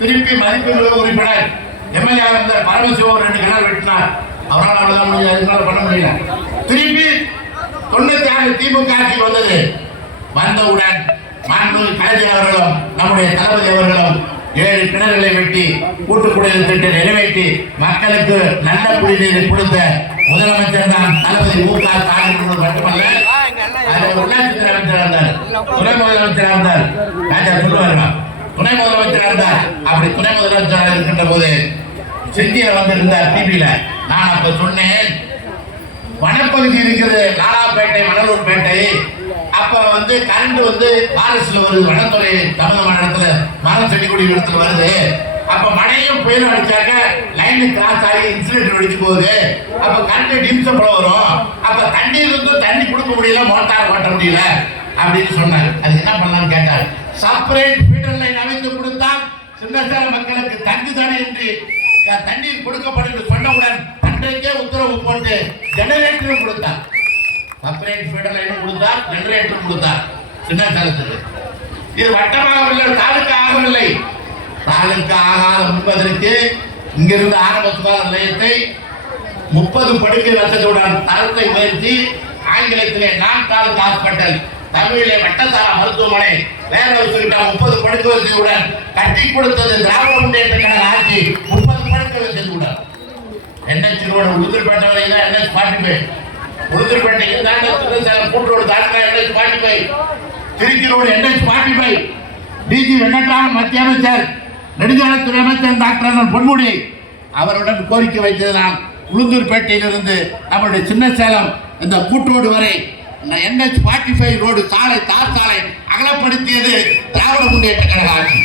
திருப்பி மதிப்புள்ள உறுப்பினர் எம்எல்ஏ இருந்தார் பரமசிவம் 2 கிணறு வெட்டினார். அவரால் அவ்வளவுதான் முடியாது, அதனால பண்ண முடியல. திருப்பி 96 திமுக ஆட்சி வந்தது. வந்தவுடன் மாண்புமிகு கலைஞர் அவர்களும் நம்முடைய தளபதி அவர்களும் 7 கிணறுகளை வெட்டி கூட்டு குடிநீர் திட்டம் நிறைவேற்றி மக்களுக்கு நல்ல குடிநீரை கொடுத்த முதலமைச்சர் தான் தளபதி மு க ஸ்டாலின் மட்டுமல்ல, உள்ளாட்சித்துறை அமைச்சராக இருந்தார், துணை முதலமைச்சராக இருந்தார். ராஜா சொல்லுவாங்க துணை முதலமைச்சராக இருந்தார். அப்படி துணை முதலமைச்சராக இருக்கின்ற போது செஞ்சியில வந்து இருந்தார் டிவியில. நான் அப்ப சொன்னேன், வனப்பகுதி இருக்கிறது லாலாப்பேட்டை மணலூர்பேட்டை. அப்ப வந்து கரண்ட் வந்து பாரஸ்ட்ல வருது, வனத்துறை தமிழக மாநிலத்துல மரம் செடி கொடி இடத்துல வருது. அப்ப மழையும் புயலும் அடிச்சாக்க லைன் கிராஸ் ஆகி இன்சுலேட்டர் வெடிச்சு போகுது. அப்ப கரண்ட் டிம்ஸ் போல வரும். அப்ப தண்ணீர் வந்து தண்ணி கொடுக்க முடியல, மோட்டார் ஓட்ட முடியல அப்படின்னு சொன்னார். அது என்ன பண்ணலாம்னு கேட்டார். செப்பரேட் ஃபீடர் லைன் அமைத்து கொடுத்தால் சின்னசால மக்களுக்கு தங்கு தானே என்று தண்ணீர் கொடுக்கப்படும் சொன்னவுடன் அன்றைக்கே உத்தரவு போட்டு ஜெனரேட்டரும் கொடுத்தார். செப்பரேட் ஃபீடர் லைனும் கொடுத்தார், ஜெனரேட்டரும் கொடுத்தார் சின்னசாலத்துக்கு. இது வட்டமாகவில்லை, தாலுக்கா ஆகவில்லை. தாலுக்கா ஆகாத முன்பதற்கு இங்கிருந்து ஆரம்ப சுகாதார நிலையத்தை 30 படுக்கை வசதியுடன் தரத்தை உயர்த்தி ஆங்கிலத்திலே நான் தாலுக்கா ஹாஸ்பிட்டல், தமிழிலே வட்டசாலா மருத்துவமனை வேற 30 படுக்கை வசதியுடன் கட்டி கொடுத்தது திராவிட முன்னேற்ற கழக ஆட்சி. 30 படுக்கை வசதியுடன் NH ரோடு உளுந்தூர்பேட்டை வரைக்கும் NH 45, உளுந்தூர்பேட்டைக்கு தாண்ட கூட்டரோடு தாண்டினா NH 45, திருச்சி ரோடு NH 45. டிஜி வெங்கட்ராமன் மத்திய அமைச்சர், நெடுஞ்சாலைத்துறை அமைச்சர் டாக்டர் பொன்முடி அவருடன் கோரிக்கை வைத்தது. நான் உளுந்தூர்பேட்டையிலிருந்து நம்முடைய சின்ன சேலம் இந்த கூட்டரோடு வரை NH 45 ரோடு சாலை தார் சாலை அகலப்படுத்தியது திராவிட முன்னேற்ற கழக ஆட்சி.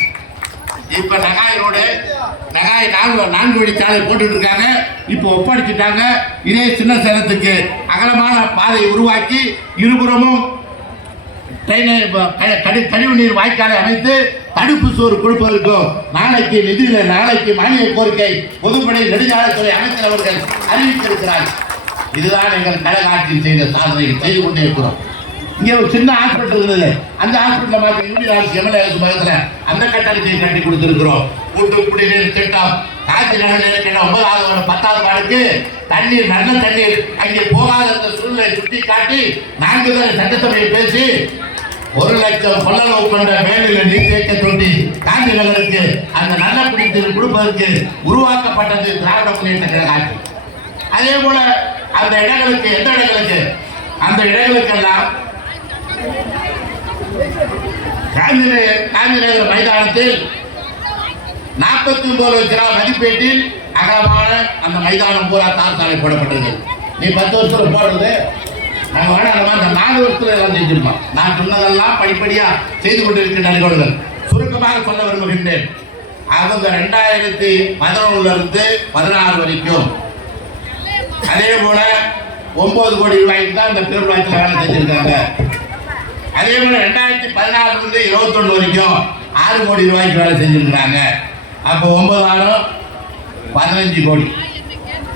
இப்ப நகாய் ரோடு நகாய் 4 வழி சாலை போட்டுட்டு இருக்காங்க. இப்போ ஒப்படைச்சிட்டாங்க. இதே சின்ன சேலத்துக்கு அகலமான பாதை உருவாக்கி இருபுறமும் கழிவு நீர் வாய்க்காலை அமைத்து தடுப்பு சோறு கொடுப்பதற்கும் நாளைக்கு மானிய கோரிக்கை பொதுப்படை நெடுஞ்சாலைத்துறை அமைச்சர் அவர்கள் அறிவித்திருக்கிறார். இதுதான் எங்கள் கழக ஆட்சியில் செய்த சாதனை. செய்து கொண்டே இருக்கிறோம். இங்கே ஒரு சின்ன ஹாஸ்பிட்டல் இருந்தது, அந்த ஹாஸ்பிட்டல் மாதிரி யூனியன் ஆட்சி எம்எல்ஏ பக்கத்தில் அந்த கட்டடத்தை கட்டி கொடுத்திருக்கிறோம். கூட்டு குடிநீர் திட்டம் காட்சி நகரில் 9வது 10வது வார்டுக்கு தண்ணீர் நல்ல தண்ணீர் அங்கே போகாத சூழ்நிலை சுட்டி காட்டி 4 தடவை சட்டசபையில் பேசி 1 லட்சம் கொள்ளளவு கொண்ட மேலில் நீர்த்தேக்க தொட்டி காந்தி நகருக்கு அந்த நல்ல குடிநீர் கொடுப்பதற்கு உருவாக்கப்பட்டது திராவிட முன்னேற்ற கழக ஆட்சி. அதே போல அந்த இடங்களுக்கு அந்த இடங்களுக்கெல்லாம் காந்தி நகர் மைதானத்தில் 49 லட்சம் ரூபாய் மதிப்பீட்டில் அகலமான அந்த மைதானம் பூரா தார் சாலை போடப்பட்டது. நீ 10 வருஷத்துல போடுறது நாங்கள் வேணாம், அந்த 4 வருஷத்துல எல்லாம் செஞ்சிருப்போம். நான் சொன்னதெல்லாம் படிப்படியா செய்து கொண்டிருக்கிற நிகழ்வுகள். சுருக்கமாக சொல்ல விரும்புகின்றேன். அவங்க 2011 இருந்து 16 வரைக்கும் அதே போல 9 கோடி ரூபாய்க்கு தான் இந்த பேரூராட்சியில் வேலை செஞ்சிருக்காங்க. அதே போல 2016 இருந்து 21 வரைக்கும் 6 கோடி ரூபாய்க்கு வேலை செஞ்சிருக்கிறாங்க. அப்போ 9 15 கோடி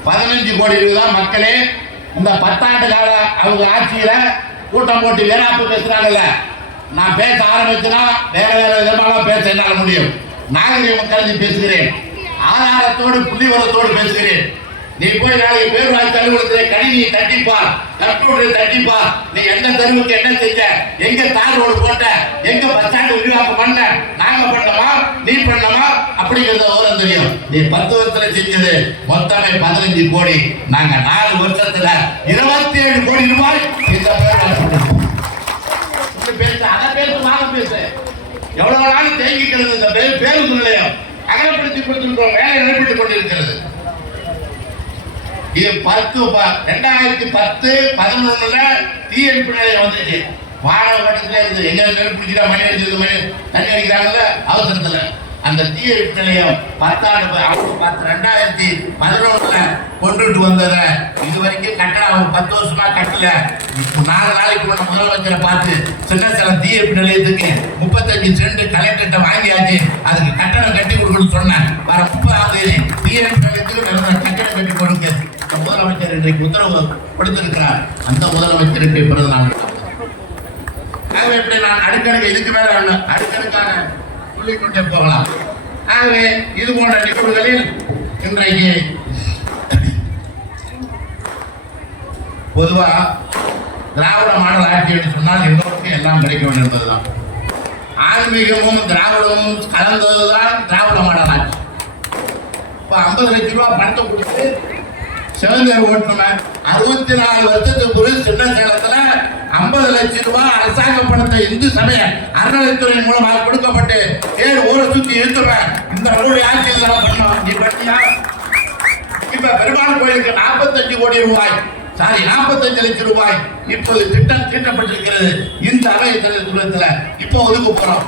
15 கோடி ரூபாய் மக்களே இந்த 10 ஆண்டு கால அவங்க ஆட்சியில கூட்டம் போட்டு வேறாப்பு பேசுறாங்கல்ல. நான் பேச ஆரம்பிச்சுன்னா வேற விதமாக பேச என்னால் முடியும். நாகரிகம் கருதி பேசுகிறேன், ஆதாரத்தோடு புள்ளிவரத்தோடு பேசுகிறேன். நீ போய் நாளைக்கு பேரூராட்சி அலுவலகத்தில் கணினியை தட்டிப்பார், கம்ப்யூட்டரை தட்டிப்பார். நீ எந்த தெருவுக்கு என்ன செஞ்ச, எங்க தார் ரோடு போட்ட, எங்க பஸ் ஸ்டாண்டு விரிவாக்கம் பண்ண, நாங்க பண்ணமா நீ பண்ணமா அப்படிங்கிறத விவரம் தெரியும். நீ 10 வருஷத்துல செஞ்சது மொத்தமே 15 கோடி. நாங்க 4 வருஷத்துல 27 கோடி ரூபாய் இந்த பேச அதை பேசு நானும் பேசு. எவ்வளவு நாள் தேங்கிக்கிறது இந்த பேருந்து நிலையம் அகலப்படுத்தி கொடுத்திருக்கிறோம், வேலை நடைபெற்றுக் கொண்டிருக்கிறது. இது 2010-11 தீயணைப்பு நிலையம் வந்துச்சு. மாணவ கட்டத்தில் இருந்து எங்க நெருப்பு பிடிச்சிட்டா மணி அடிச்சது, மணி தண்ணி அடிக்கிறாங்கல்ல அவசரத்துல. அந்த தீயணைப்பு நிலையம் 2011 கொண்டுட்டு வந்தத இது வரைக்கும் கட்டணம் 10 வருஷமா கட்டல. 4 நாளைக்கு முன்ன முதலமைச்சரை பார்த்து சின்ன சேலம் தீயணைப்பு நிலையத்துக்கு 35 சென்ட் கலெக்டர்கிட்ட வாங்கியாச்சு, அதுக்கு கட்டணம் கட்டி கொடுக்கணும்னு சொன்னேன். வர 30ஆம் தேதி தீயணைப்பு நிலையத்துக்கு கட்டணம் கட்டி கொடுக்க முதலமைச்சர் இன்றைக்கு உத்தரவு கொடுத்திருக்கிறார். அந்த முதலமைச்சருக்கு பிறந்த நாள். நான் அடுக்கடுக்கு இதுக்கு மேல அடுக்கடுக்காக சொல்லிக்கொண்டே போகலாம். ஆகவே இது போன்ற நிகழ்வுகளில் இன்றைக்கு பொதுவா திராவிட மாடல் ஆட்சி என்று சொன்னால் எல்லோருக்கும் எல்லாம் கிடைக்க வேண்டியிருந்ததுதான். ஆன்மீகமும் திராவிடமும் கலந்ததுதான் திராவிட மாடல் ஆட்சி. இப்ப 50 லட்சம் ரூபாய் பணத்தை கொடுத்து சிவந்தர் ஓட்டுநர் 64 வருஷத்துக்கு சின்ன சேலத்துல 50 லட்சம் ரூபாய் அரசாங்க பணத்தை இந்து சமய அறநிலைத்துறை மூலமாக கொடுக்கப்பட்டு ஊரை சுத்தி இழுத்துறேன். இந்த அவருடைய ஆட்சியில் பண்ணோம். நீ பண்ணியா? இப்ப பெருமாள் கோயிலுக்கு 45 கோடி ரூபாய் 45 லட்சம் ரூபாய் இப்போது திட்டம் தீட்டப்பட்டிருக்கிறது. இந்த அவையத்தில் இப்போ ஒதுக்க போறோம்.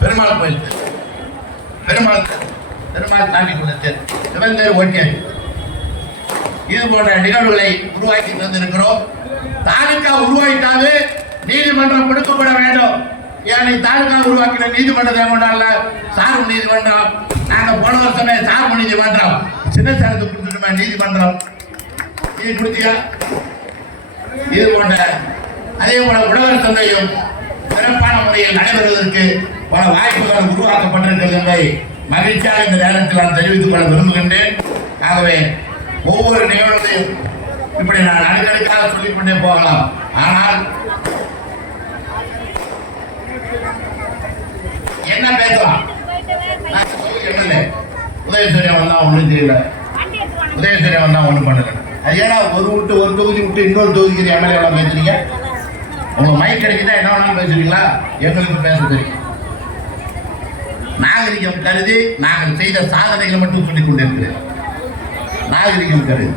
பெருமாள் கோயில் சாமி குளத்து சிவந்தர் ஓட்டியர் இது போன்ற நிகழ்வுகளை உருவாக்கி தந்திருக்கிறோம். தாலுகா உருவாக்கிட்டாவே நீதிமன்றம் கொடுக்கப்பட வேண்டும். ஏன்னா தாலுகா உருவாக்கின நீதிமன்றத்தை கொண்டாடல சார்பு நீதிமன்றம். நாங்க போன வருஷமே சார்பு நீதிமன்றம் சின்ன சேலத்துக்கு கொடுத்துருமே நீதிமன்றம். இது கொடுத்தியா? இது போன்ற அதே போல உழவர் சந்தையும் சிறப்பான முறையில் நடைபெறுவதற்கு பல வாய்ப்புகள் உருவாக்கப்பட்டிருக்கிறது என்பதை மகிழ்ச்சியாக இந்த நேரத்தில் நான் தெரிவித்துக் கொள்ள விரும்புகின்றேன். ஆகவே ஒவ்வொரு நிகழ்வையும் இப்படி நான் அடுக்கடுக்காக சொல்லிக் கொண்டே போகலாம். ஆனால் என்ன பேசலாம்? உதயசூரியன் வந்தா ஒண்ணும் தெரியல, உதயசூரியன் வந்தா ஒண்ணும் பண்ணல. ஏன்னா ஒரு தொகுதி விட்டு இன்னொரு தொகுதிக்கு எம்எல்ஏ எவ்வளவு பேசுறீங்க? உங்க மைக் கிடைக்கிட்டா என்ன வேணாலும் பேசுறீங்களா? எங்களுக்கு பேச தெரியும். நாகரிகம் கருதி நாங்கள் செய்த சாதனைகளை மட்டும் சொல்லிக் கொண்டிருக்கிறேன். நாகரிகம் கருதி